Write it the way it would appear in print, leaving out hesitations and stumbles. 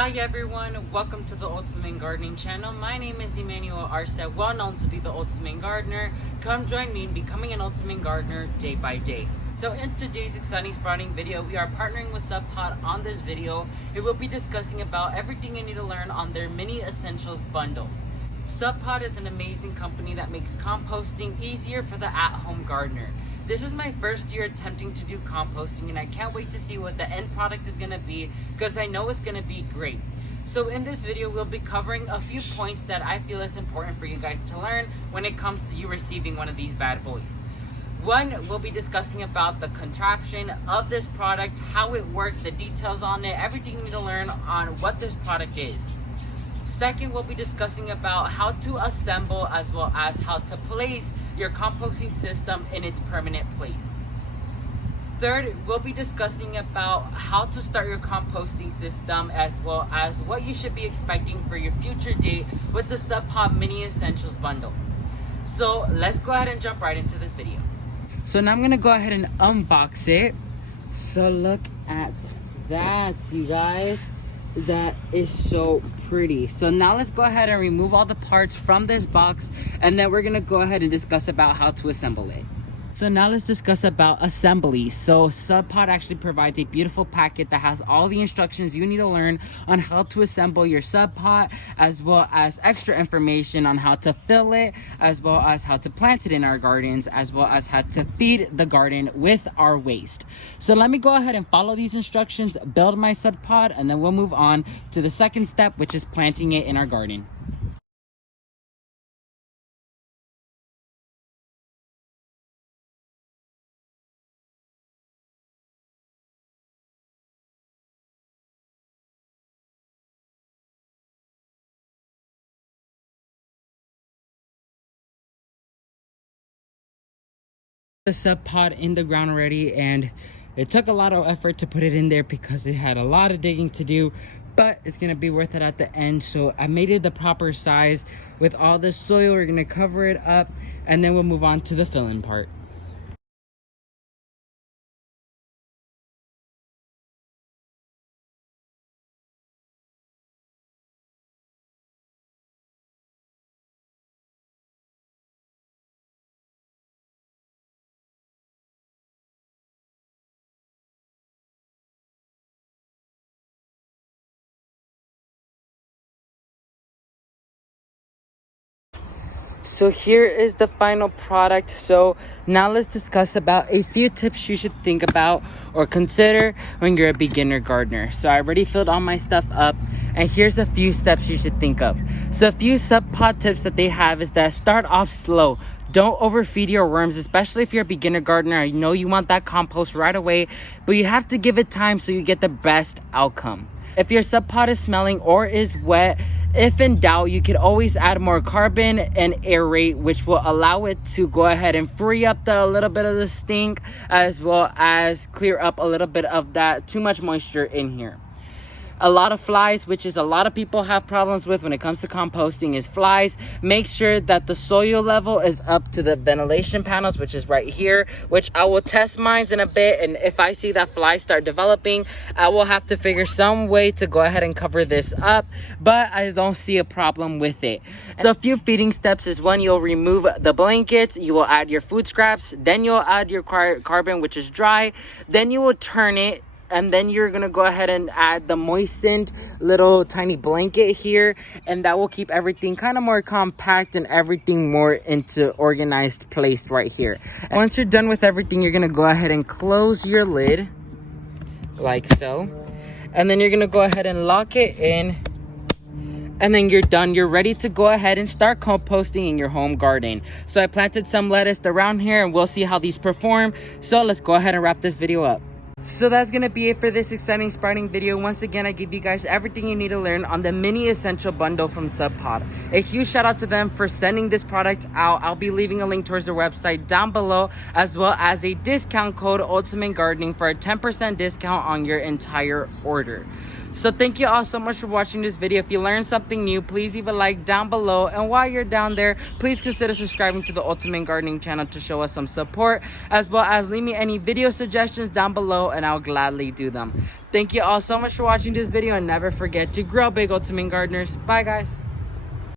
Hi everyone, welcome to the Ultimate Gardening channel. My name is Emmanuel Arce, well known to be the Ultimate Gardener. Come join me in becoming an Ultimate Gardener day by day. So in today's exciting sprouting video, we are partnering with Subpod on this video. It will be discussing about everything you need to learn on their mini essentials bundle. Subpod is an amazing company that makes composting easier for the at-home gardener. This is my first year attempting to do composting and I can't wait to see what the end product is going to be because I know it's going to be great. So in this video, we'll be covering a few points that I feel is important for you guys to learn when it comes to you receiving one of these bad boys. One, we'll be discussing about the contraption of this product, how it works, the details on it, everything you need to learn on what this product is. Second, we'll be discussing about how to assemble as well as how to place your composting system in its permanent place. Third, we'll be discussing about how to start your composting system as well as what you should be expecting for your future date with the Subpod Mini Essentials bundle. So let's go ahead and jump right into this video. So now I'm gonna go ahead and unbox it. So look at that, you guys. That is so pretty. So now let's go ahead and remove all the parts from this box and then we're gonna go ahead and discuss about how to assemble it. So now let's discuss about assembly. So Subpod actually provides a beautiful packet that has all the instructions you need to learn on how to assemble your Subpod, as well as extra information on how to fill it, as well as how to plant it in our gardens, as well as how to feed the garden with our waste. So let me go ahead and follow these instructions, build my Subpod, and then we'll move on to the second step, which is planting it in our garden. The Subpod in the ground already, and it took a lot of effort to put it in there because it had a lot of digging to do, but it's gonna be worth it at the end. So I made it the proper size with all the soil. We're gonna cover it up and then we'll move on to the filling part. So here is the final product. So now let's discuss about a few tips you should think about or consider when you're a beginner gardener. So I already filled all my stuff up and here's a few steps you should think of. So a few Subpod tips that they have is that start off slow. Don't overfeed your worms, especially if you're a beginner gardener. I know you want that compost right away, but you have to give it time so you get the best outcome. If your Subpod is smelling or is wet, if in doubt, you could always add more carbon and aerate, which will allow it to go ahead and free up a little bit of the stink, as well as clear up a little bit of that too much moisture in here. A lot of flies, which is a lot of people have problems with when it comes to composting, is flies. Make sure that the soil level is up to the ventilation panels, which is right here, which I will test mine in a bit. And if I see that flies start developing, I will have to figure some way to go ahead and cover this up, but I don't see a problem with it. So a few feeding steps is one, you'll remove the blankets, you will add your food scraps, then you'll add your carbon, which is dry, then you will turn it, and then you're gonna go ahead and add the moistened little tiny blanket here, and that will keep everything kind of more compact and everything more into organized place right here. And once you're done with everything, you're gonna go ahead and close your lid like so, and then you're gonna go ahead and lock it in, and then you're done. You're ready to go ahead and start composting in your home garden. So I planted some lettuce around here and we'll see how these perform. So let's go ahead and wrap this video up. So that's gonna be it for this exciting sprouting video. Once again, I give you guys everything you need to learn on the mini essential bundle from Subpod. A huge shout out to them for sending this product out. I'll be leaving a link towards their website down below, as well as a discount code Ultimate Gardening for a 10% discount on your entire order. So thank you all so much for watching this video. If you learned something new, please leave a like down below. And while you're down there, please consider subscribing to the Ultimate Gardening channel to show us some support, as well as leave me any video suggestions down below and I'll gladly do them. Thank you all so much for watching this video, and never forget to grow big, Ultimate Gardeners. Bye guys.